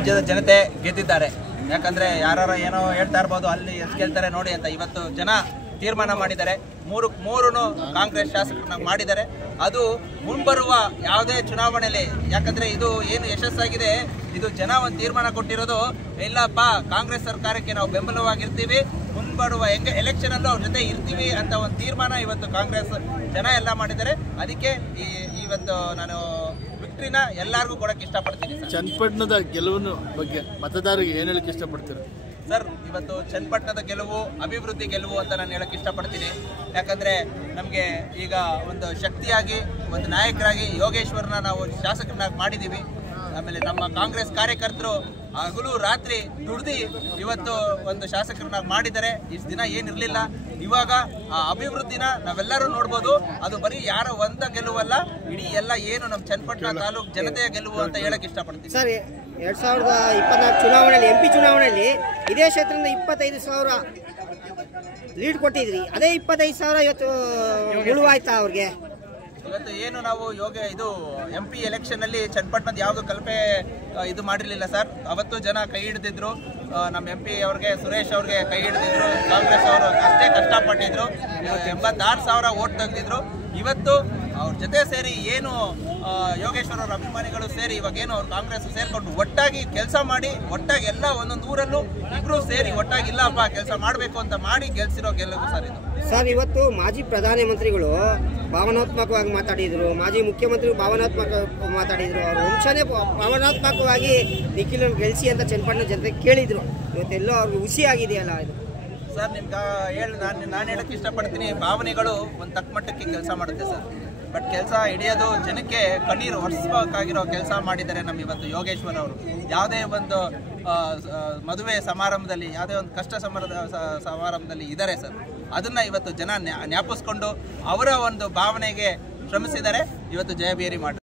ರಾಜ್ಯದ ಜನತೆ ಗೆದ್ದಿದ್ದಾರೆ. ಯಾಕಂದರೆ ಯಾರು ಏನೋ ಹೇಳ್ತಾ ಇರ್ಬೋದು, ಅಲ್ಲಿ ಎಷ್ಟು ಗೆಲ್ತಾರೆ ನೋಡಿ ಅಂತ. ಇವತ್ತು ಜನ ತೀರ್ಮಾನ ಮಾಡಿದ್ದಾರೆ. ಮೂರೂ ಕಾಂಗ್ರೆಸ್ ಶಾಸಕರನ್ನ ಮಾಡಿದ್ದಾರೆ. ಅದು ಮುಂಬರುವ ಯಾವುದೇ ಚುನಾವಣೆಯಲ್ಲಿ, ಯಾಕಂದರೆ ಇದು ಏನು ಯಶಸ್ಸಾಗಿದೆ, ಇದು ಜನ ಒಂದು ತೀರ್ಮಾನ ಕೊಟ್ಟಿರೋದು, ಇಲ್ಲಪ್ಪ ಕಾಂಗ್ರೆಸ್ ಸರ್ಕಾರಕ್ಕೆ ನಾವು ಬೆಂಬಲವಾಗಿರ್ತೀವಿ, ಮುಂಬರುವ ಎಲೆಕ್ಷನಲ್ಲೂ ಅವ್ರ ಜೊತೆ ಇರ್ತೀವಿ ಅಂತ ಒಂದು ತೀರ್ಮಾನ ಇವತ್ತು ಕಾಂಗ್ರೆಸ್ ಜನ ಎಲ್ಲ ಮಾಡಿದ್ದಾರೆ. ಅದಕ್ಕೆ ಇವತ್ತು ನಾನು ವಿಕ್ಟ್ರಿನ ಎಲ್ಲರಿಗೂ ಕೊಡೋಕ್ಕೆ ಇಷ್ಟಪಡ್ತೀನಿ. ಚನ್ನಪಟ್ಟಣದ ಗೆಲುವಿನ ಬಗ್ಗೆ ಮತದಾರರಿಗೆ ಏನು ಹೇಳಕ್ಕೆ ಇಷ್ಟಪಡ್ತೀರಾ ಸರ್? ಇವತ್ತು ಚನ್ನಪಟ್ಟಣದ ಗೆಲುವು ಅಭಿವೃದ್ಧಿ ಗೆಲುವು ಅಂತ ನಾನು ಹೇಳಕ್ಕೆ ಇಷ್ಟಪಡ್ತೀನಿ. ಯಾಕಂದರೆ ನಮಗೆ ಈಗ ಒಂದು ಶಕ್ತಿಯಾಗಿ, ಒಂದು ನಾಯಕರಾಗಿ ಯೋಗೇಶ್ವರನ ನಾವು ಶಾಸಕರನ್ನಾಗಿ ಮಾಡಿದ್ದೀವಿ. ಆಮೇಲೆ ನಮ್ಮ ಕಾಂಗ್ರೆಸ್ ಕಾರ್ಯಕರ್ತರು ಹಗಲು ರಾತ್ರಿ ದುಡ್ದು ಇವತ್ತು ಒಂದು ಶಾಸಕರನ್ನಾಗಿ ಮಾಡಿದ್ದಾರೆ. ಇಷ್ಟು ದಿನ ಏನಿರಲಿಲ್ಲ. ಇವಾಗ ಆ ಅಭಿವೃದ್ಧಿನ ನಾವೆಲ್ಲರೂ ನೋಡ್ಬೋದು. ಅದು ಬರೀ ಯಾರೋ ಒಂದ ಗೆಲುವಲ್ಲ, ಇಡೀ ಎಲ್ಲ ಏನು ನಮ್ಮ ಚನ್ನಪಟ್ಟಣ ತಾಲೂಕು ಜನತೆಯ ಗೆಲುವು ಅಂತ ಹೇಳಕ್ಕೆ ಇಷ್ಟಪಡ್ತೀನಿ. ಸರ್, 2024 ಚುನಾವಣೆಯಲ್ಲಿ MP ಚುನಾವಣೆಯಲ್ಲಿ ಇದೇ ಕ್ಷೇತ್ರದಿಂದ 25,000 ಲೀಡ್ ಕೊಟ್ಟಿದ್ರಿ. ಅದೇ 25,000 ಇವತ್ತು ಉಳುವಾಯ್ತಾ ಅವ್ರಿಗೆ? ಇವತ್ತು ಏನು ನಾವು MP ಎಲೆಕ್ಷನ್ ಅಲ್ಲಿ ಚನ್ನಪಟ್ಟಣದ ಯಾವುದು ಕಲ್ಪೆ ಇದು ಮಾಡಿರಲಿಲ್ಲ ಸರ್. ಅವತ್ತು ಜನ ಕೈ ಹಿಡಿದಿದ್ರು. ನಮ್ಮ MP ಅವ್ರಿಗೆ, ಸುರೇಶ್ ಅವ್ರಿಗೆ ಕೈ ಹಿಡಿದಿದ್ರು. ಕಾಂಗ್ರೆಸ್ ಅವರು ಅಷ್ಟೇ ಕಷ್ಟಪಟ್ಟಿದ್ರು. 86,000 ಓಟ್ ತೆಗೆದಿದ್ರು. ಇವತ್ತು ಅವ್ರ ಜೊತೆ ಸೇರಿ ಏನು ಯೋಗೇಶ್ವರ ಅವ್ರ ಅಭಿಮಾನಿಗಳು ಸೇರಿ ಇವಾಗೇನು ಅವ್ರು ಕಾಂಗ್ರೆಸ್ ಸೇರ್ಕೊಂಡು ಒಟ್ಟಾಗಿ ಕೆಲಸ ಮಾಡಿ, ಒಟ್ಟಾಗಿ ಎಲ್ಲ ಒಂದೊಂದು ಊರಲ್ಲೂ ಇಬ್ರು ಸೇರಿ ಒಟ್ಟಾಗಿ ಇಲ್ಲಪ್ಪ ಕೆಲಸ ಮಾಡಬೇಕು ಅಂತ ಮಾಡಿ ಗೆಲ್ಸಿರೋ ಗೆಲುವು ಸರ್ ಇದು. ಸರ್, ಇವತ್ತು ಮಾಜಿ ಪ್ರಧಾನಮಂತ್ರಿಗಳು ಭಾವನಾತ್ಮಕವಾಗಿ ಮಾತಾಡಿದ್ರು, ಮಾಜಿ ಮುಖ್ಯಮಂತ್ರಿಗಳು ಭಾವನಾತ್ಮಕ ಮಾತಾಡಿದ್ರು. ಅವ್ರ ವಂಶನೇ ಭಾವನಾತ್ಮಕವಾಗಿ ನಿಖಿಲನ್ನು ಗೆಲ್ಲಿಸಿ ಅಂತ ಚನ್ನಪಟ್ಟಣ ಜನತೆ ಕೇಳಿದ್ರು. ಇವತ್ತೆಲ್ಲೋ ಅವ್ರಿಗೆ ಹುಸಿ ಆಗಿದೆಯಲ್ಲ ಇದು? ಸರ್, ನಿಮ್ಗೆ ನಾನು ಹೇಳಕ್ಕೆ ಇಷ್ಟಪಡ್ತೀನಿ, ಭಾವನೆಗಳು ಒಂದು ತಕ್ಕ ಮಟ್ಟಕ್ಕೆ ಕೆಲಸ ಮಾಡುತ್ತೆ ಸರ್. ಬಟ್ ಕೆಲಸ ಹಿಡಿಯೋದು ಜನಕ್ಕೆ ಕಣ್ಣೀರು ಒರೆಸಬೇಕಾಗಿರೋ ಕೆಲಸ ಮಾಡಿದ್ದಾರೆ ನಮ್ಮ ಇವತ್ತು ಯೋಗೇಶ್ವರ್ ಅವರು. ಯಾವುದೇ ಒಂದು ಮದುವೆ ಸಮಾರಂಭದಲ್ಲಿ, ಯಾವುದೇ ಒಂದು ಕಷ್ಟ ಸಮಾರಂಭದಲ್ಲಿ ಇದ್ದಾರೆ ಸರ್. ಅದನ್ನು ಇವತ್ತು ಜನ ಜ್ಞಾಪಿಸ್ಕೊಂಡು ಅವರ ಒಂದು ಭಾವನೆಗೆ ಶ್ರಮಿಸಿದ್ದಾರೆ. ಇವತ್ತು ಜಯಬೇರಿ ಮಾಡಿ